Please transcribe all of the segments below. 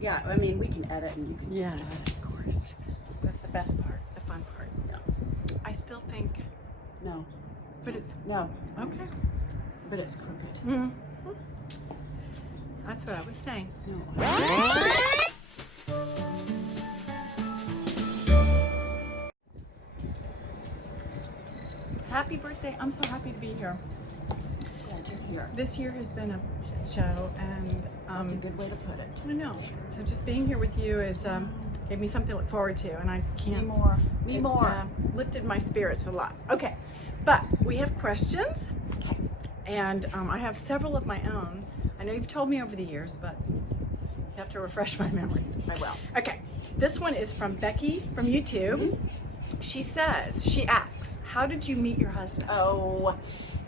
Yeah, I mean, we can edit and you can Yes, just edit. of course. That's the best part, the fun part. No. I still think, No. but it's, No. okay. But it's crooked. Mm-hmm. That's what I was saying. No. Happy birthday. I'm so happy to be here. Glad you're here. This year has been a shit show, and That's a good way to put it. I know. So just being here with you is gave me something to look forward to, and I can't. Me more. Me it, more. Lifted my spirits a lot. Okay, but we have questions, Okay. and I have several of my own. I know you've told me over the years, but you have to refresh my memory. I will. Okay, this one is from Becky from YouTube. She asks, how did you meet your husband? Oh,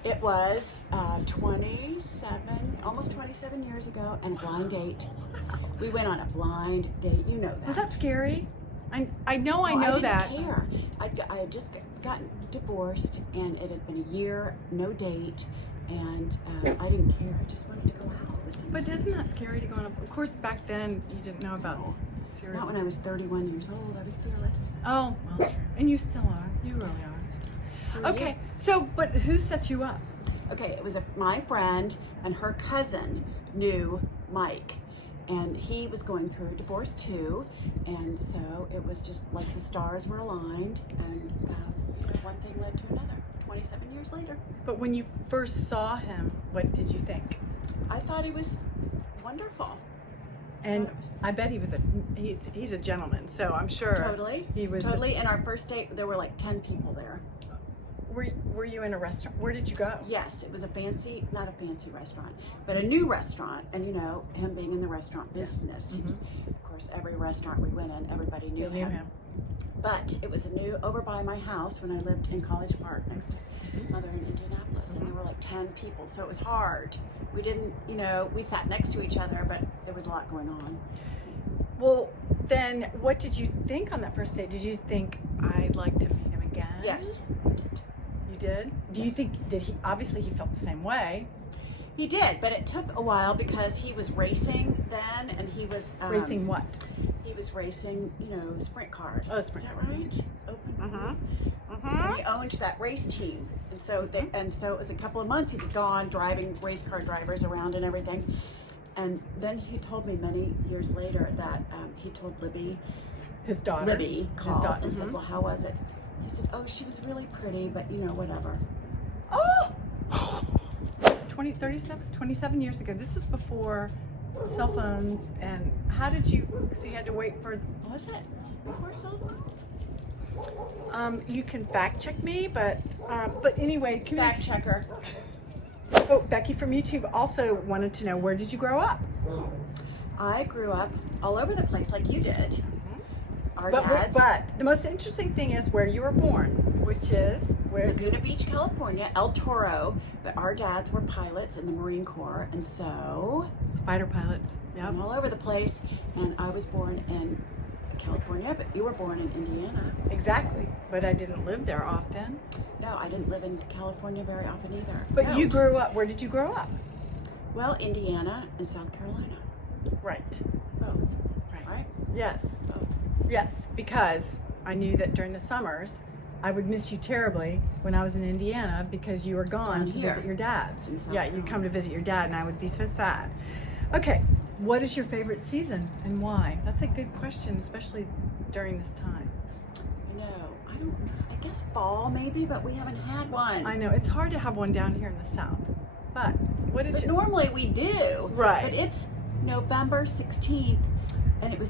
it was almost 27 years ago, and a blind date. We went on a blind date. You know that. Was that scary? I know I didn't that. care. I had just gotten divorced, and it had been a year, no date, and I didn't care. I just wanted to go out. But isn't that scary to go on Of course, back then you didn't know about serial. Not when I was 31 years old. I was fearless. Oh, well, and you still are. You really are. So are Okay, you. so, but who set you up? Okay, it was my friend, and her cousin knew Mike, and he was going through a divorce too, and so it was just like the stars were aligned, and one thing led to another. 27 years later. But when you first saw him, what did you think? I thought he was wonderful. And I bet he's a gentleman, so I'm sure. Totally. He was. Totally. And our first date, there were like 10 people there. Were you in a restaurant? Where did you go? Yes, it was not a fancy restaurant, but a new restaurant. And you know, him being in the restaurant business, of course, every restaurant we went in, everybody knew him. But it was over by my house when I lived in College Park next to Mother in Indianapolis, and there were like 10 people, so it was hard. We didn't, we sat next to each other, but there was a lot going on. Well, then what did you think on that first date? Did you think, I'd like to meet him again? Yes. You did? Do you think, obviously he felt the same way. He did, but it took a while because he was racing then, and he was... Racing what? He was racing, sprint cars. Oh, sprint cars. cars. Right? Open. And he owned that race team. And so it was a couple of months he was gone driving race car drivers around and everything. And then he told me many years later that he told Libby, his daughter, called and said, well, how was it? He said, oh, she was really pretty, but whatever. Oh! 27 years ago. This was before cell phones. And how did you, so you had to wait for... Was it before cell phone? You can fact check me, but anyway, Fact checker. Oh, Becky from YouTube also wanted to know, where did you grow up? I grew up all over the place like you did. Our But dads. the most interesting thing is where you were born, which is where? Laguna Beach, California, El Toro. But our dads were pilots in the Marine Corps, and so Fighter pilots. Yeah. I'm all over the place. And I was born in California, but you were born in Indiana. Exactly, but I didn't live there often. No, I didn't live in California very often either. But no, you grew up. Where did you grow up? Well, Indiana and South Carolina. Right. Both. Right. Yes. Yes, because I knew that during the summers, I would miss you terribly when I was in Indiana because you were gone to visit your dad's. Yeah, you'd come to visit your dad, and I would be so sad. Okay, what is your favorite season and why? That's a good question, especially during this time. I don't know. I guess fall maybe, but we haven't had one. I know, it's hard to have one down here in the South. But what is But normally we do. Right. But it's November 16th, and it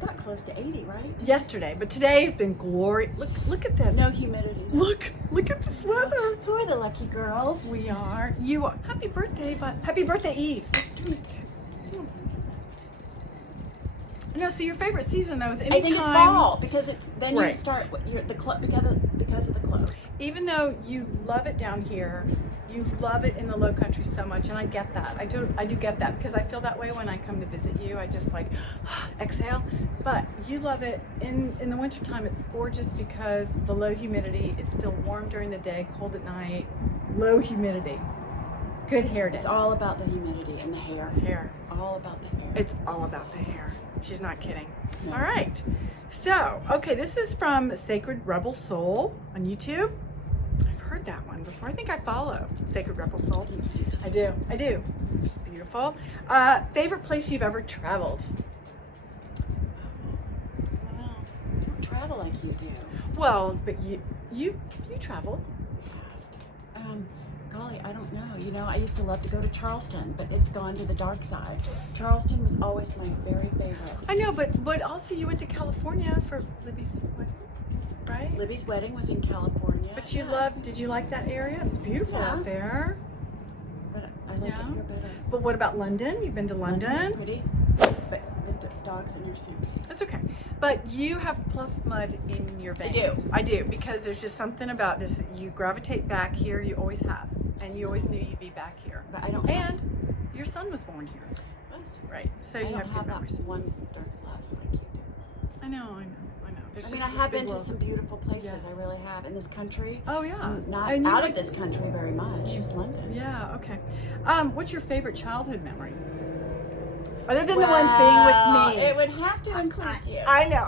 got close to 80, right? Yesterday, but today has been glorious. Look at this. No humidity. Look at this weather. Who are the lucky girls? We are. You are. Happy birthday, but happy birthday Eve. Let's do it. No, so your favorite season though is any I think it's fall because it's then you start because of the clothes. Even though you love it down here, you love it in the Low Country so much, and I get that. I do get that because I feel that way when I come to visit you. I just like exhale. But you love it in the wintertime. It's gorgeous because the low humidity. It's still warm during the day, cold at night. Low humidity. Good hair day. It's all about the humidity and the hair. Hair. All about the hair. It's all about the hair. She's not kidding. No. All right. So, okay, this is from Sacred Rebel Soul on YouTube. I've heard that one before. I think I follow Sacred Rebel Soul. I do. It's beautiful. Favorite place you've ever traveled? I don't travel like you do. Well, but you traveled. Golly, I don't know. You know, I used to love to go to Charleston, but it's gone to the dark side. Charleston was always my very favorite. I know, but also you went to California for Libby's wedding, right? Libby's wedding was in California. But you loved, did you like that area? It's beautiful out there. But I like it here better. But what about London? You've been to London? London's pretty, but the dog's in your suitcase. That's okay. But you have pluff mud in your veins. I do, because there's just something about this. You gravitate back here, you always have. And you always knew you'd be back here. But I don't And your son was born here. Right. So you have good memories. That one dirt class like you do. I know. I have been to some beautiful places. Yes. I really have in this country. Oh yeah. Not out of this country very much. Just London. Yeah. Okay. What's your favorite childhood memory? Other than the ones being with me. It would have to include you. I know.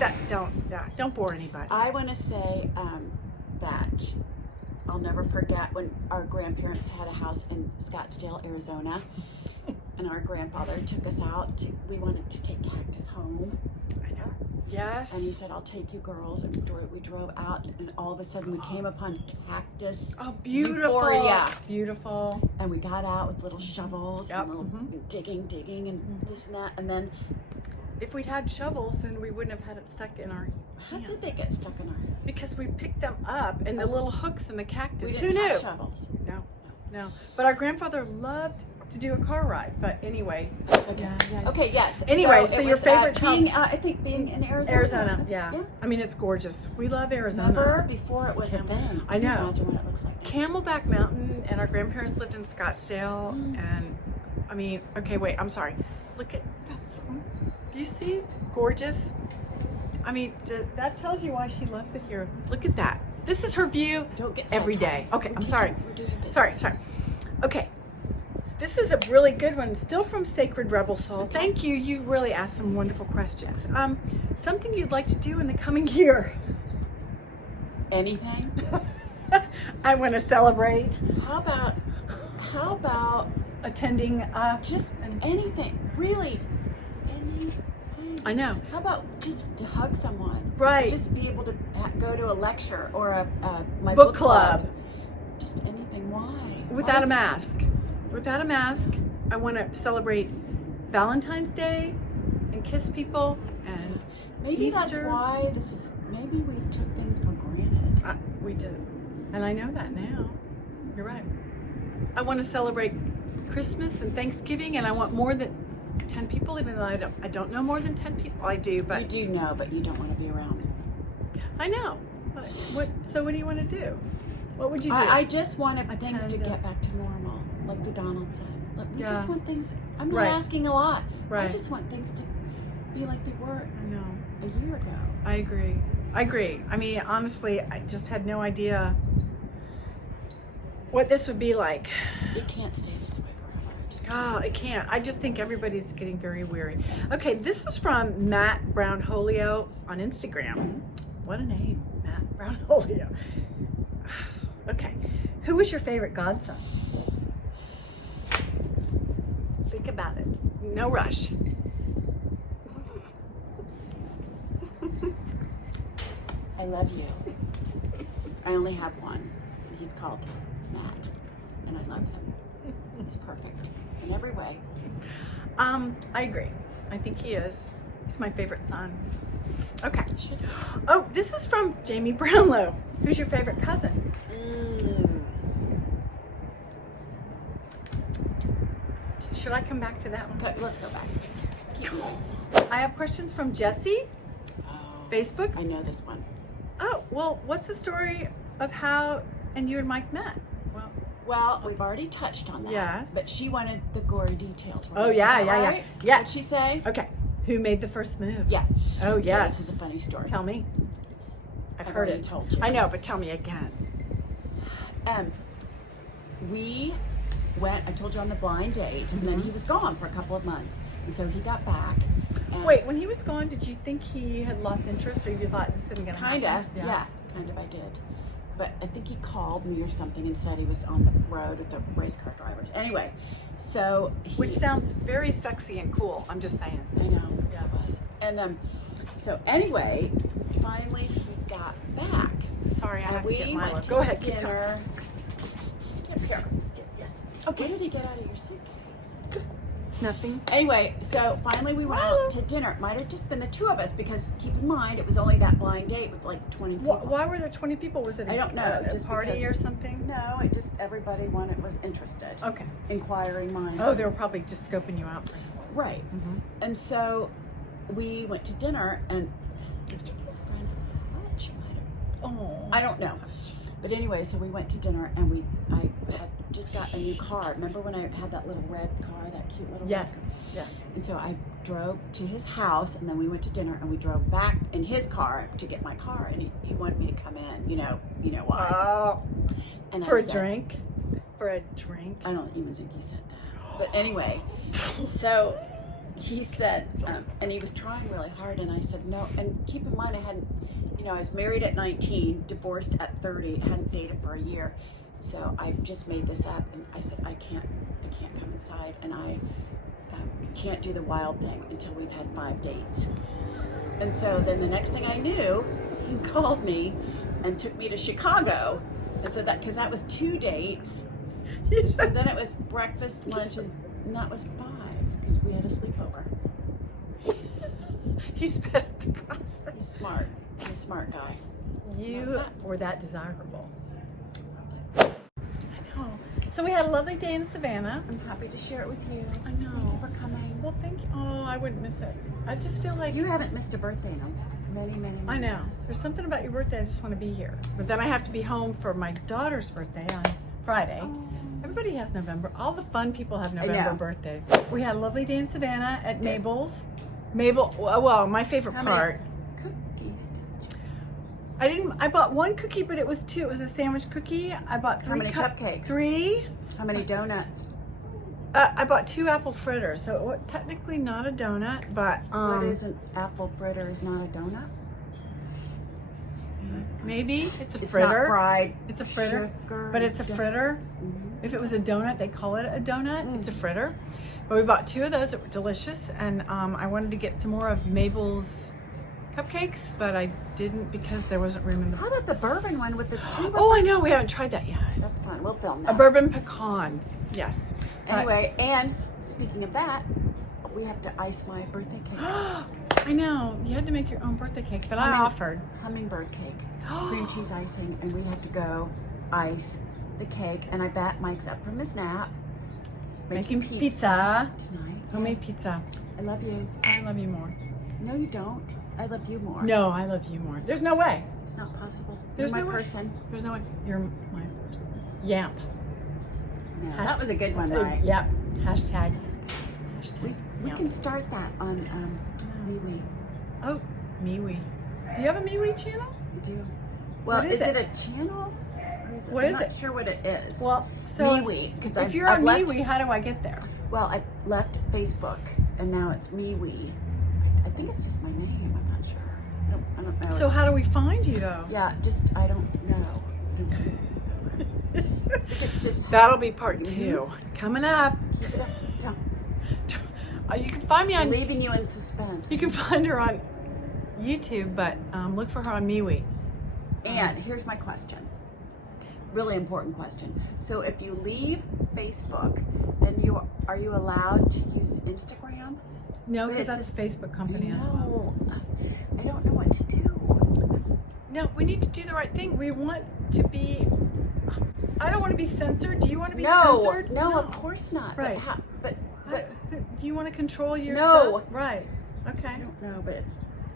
But don't bore anybody. I want to say that I'll never forget when our grandparents had a house in Scottsdale, Arizona, and our grandfather took us out. We wanted to take Cactus home. I know. Yes. And he said, "I'll take you girls." And we drove out, and all of a sudden we came upon Cactus. Oh, beautiful. Euphoria. Beautiful. And we got out with little shovels Yep. and little digging and this and that. And then if we'd had shovels, then we wouldn't have had it stuck in our How did they get stuck in our Because we picked them up and the little hooks in the cactus. We Who didn't knew? have shovels. No. But our grandfather loved to do a car ride. But anyway. Okay, yes. Anyway, so your favorite I think being in Arizona. Arizona, yeah. I mean, it's gorgeous. We love Arizona. Remember before it was a thing. I know. Can you imagine what it looks like now? Camelback Mountain, and our grandparents lived in Scottsdale. And I mean, okay, wait, I'm sorry. Look at that. Do you see? Gorgeous. I mean, that tells you why she loves it here. Look at that. This is her view every day. Okay, I'm sorry. Sorry. Okay. This is a really good one, still from Sacred Rebel Soul. Okay. Thank you. You really asked some wonderful questions. Something you'd like to do in the coming year? Anything? I want to celebrate. How about attending just anything? Really? Anything? I know. How about just to hug someone? Right. Just be able to go to a lecture or my book club. Just anything. Why? Without a mask. Without a mask. I want to celebrate Valentine's Day and kiss people and maybe Easter. That's why this is. Maybe we took things for granted. We did, and I know that now. You're right. I want to celebrate Christmas and Thanksgiving, and I want more than 10 people. Even though I don't know more than 10 people. I do, but you do know, but you don't want to be around me. I know. But so what do you want to do? What would you do? I just wanted things to get back to normal, like the Donald said. Look, we just want things. I'm not asking a lot. I just want things to be like they were. A year ago. I agree. I mean, honestly, I just had no idea what this would be like. It can't stay this way forever. It can't. I just think everybody's getting very weary. Okay, this is from Matt Brownholio on Instagram. What a name, Matt Brownholio. Okay, who was your favorite godson? Think about it. No rush. I love you. I only have one. He's called Matt, and I love him. He's perfect in every way. I agree. I think he is. He's my favorite son. Okay. Oh, this is from Jamie Brownlow. Who's your favorite cousin? Should I come back to that one? Okay, let's go back. Keep moving. I have questions from Jesse. Facebook. I know this one. Oh, well, what's the story of how you and Mike met? Well, we've already touched on that. Yes. But she wanted the gory details. Oh, yeah. Right? Yes. What'd she say? Okay. Who made the first move? Yeah. Oh, yes. This is a funny story. Tell me. I've heard it. Told you. I know, but tell me again. We went, I told you, on the blind date, and then he was gone for a couple of months. And so he got back. And wait, when he was gone, did you think he had lost interest, or you thought this isn't going to happen? Kinda, yeah, kind of I did. But I think he called me or something and said he was on the road with the race car drivers. Anyway, so which sounds very sexy and cool. I'm just saying. I know, yeah, it was. And so anyway, finally he got back. Sorry, I have to get Milo. Went to Go ahead, dinner. keep talking. Get here. Yes. Okay. What did he get out of your suitcase? Nothing. Anyway, so finally we went out to dinner. It might have just been the two of us because keep in mind it was only that blind date with like 20 people. Why were there 20 people? Was it I don't know, a just party or something? No, it just everybody was interested. Okay. Inquiring minds. Oh, they were probably just scoping you out. Right. Mm-hmm. And so we went to dinner, and did you give his friend a lunch? Oh. I don't know. But anyway, so we went to dinner, and I had just got a new car. Remember when I had that little red car, that cute little Yes, red? yes. And so I drove to his house, and then we went to dinner, and we drove back in his car to get my car, and he wanted me to come in. You know why? Oh. And For I a said, drink? For a drink? I don't even think he said that. But anyway, so he said, and he was trying really hard, and I said no. And keep in mind, I was married at 19, divorced at 30, hadn't dated for a year. So I just made this up, and I said, I can't come inside, and I can't do the wild thing until we've had 5 dates. And so then the next thing I knew, he called me and took me to Chicago. And so because that was 2 dates. So then it was breakfast, lunch, and that was 5 because we had a sleepover. He sped up the process. He's smart. He's a smart guy. You were that desirable. I know. So we had a lovely day in Savannah. I'm happy to share it with you. I know. Thank you for coming. Well, thank you. Oh, I wouldn't miss it. I just feel like You haven't missed a birthday in many. I know. There's something about your birthday. I just want to be here. But then I have to be home for my daughter's birthday on Friday. Oh. Everybody has November. All the fun people have know. November birthdays. We had a lovely day in Savannah at Mabel's. Well, my favorite part. Cookies. I bought 1 cookie, but it was 2. It was a sandwich cookie. I bought 3 How many cupcakes? 3. How many donuts? I bought 2 apple fritters, so it was technically not a donut, but What is an apple fritter? Is not a donut? maybe it's a It's fritter. not fried. It's a fritter, sugar. but it's a fritter. Mm-hmm. If it was a donut, they call it a donut. It's a fritter. But we bought 2 of those that were delicious, and I wanted to get some more of Mabel's cupcakes, but I didn't because there wasn't room in the. How about the bourbon one with the tea? Oh, I know. We haven't tried that yet. That's fun. We'll film A that. bourbon pecan. Yes. Anyway, and speaking of that, we have to ice my birthday cake. I know. You had to make your own birthday cake, but I offered. Hummingbird cake, cream cheese icing, and we have to go ice the cake. And I bet Mike's up from his nap. Making pizza tonight. Homemade pizza. I love you. I love you more. No, you don't. I love you more. No, I love you more. There's no way. It's not possible. There's You're no my way. person. There's no way. You're my person. Yamp. No, that was a good one, right? Yep. Hashtag. We can start that on MeWe. Oh, MeWe. Do you have a MeWe channel? We do. Well, What is it a channel? Or is it? What I'm is not it? sure what it is. Well, so MeWe, because if you're on MeWe, how do I get there? Well, I left Facebook, and now it's MeWe. I think it's just my name. I'm not sure. I don't know. So how do we find you though? Yeah, I don't know. I think it's just. That'll be part 2 coming up. Keep it up. Don't. You can find me on. I'm leaving you in suspense. You can find her on YouTube, but look for her on MeWe. And here's my question. Really important question. So if you leave Facebook, then are you allowed to use Instagram? No, But because that's a Facebook company as well. No, I don't know what to do. No, we need to do the right thing. We want to be. I don't want to be censored. Do you want to be censored? No, of course not. Right. But do you want to control your No. stuff? Right. Okay. I don't know. But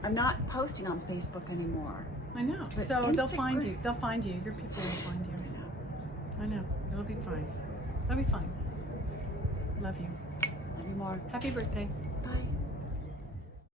I'm not posting on Facebook anymore. I know. But So they'll find Instagram- you. They'll find you. Your people will find you. I know. It'll be fine. It'll be fine. Love you. Anymore. Happy birthday.